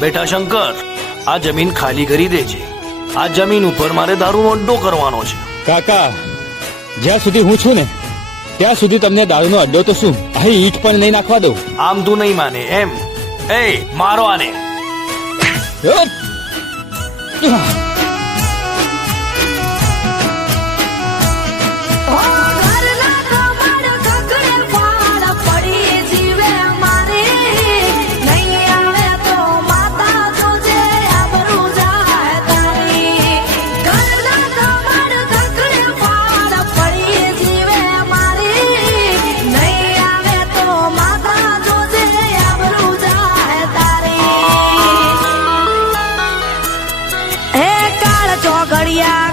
બેટા શંકર આ જમીન ખાલી કરી દેજે. આ જમીન ઉપર મારે દારૂનો અડ્ડો કરવાનો છે. કાકા જ્યાં સુધી હું છું ને ત્યાં સુધી તમને દારૂનો અડ્ડો તો શું? અહીં ઈટ પણ નહીં નાખવા દઉં. આમ તું નહીં માને એમ. એ મારો આને! día.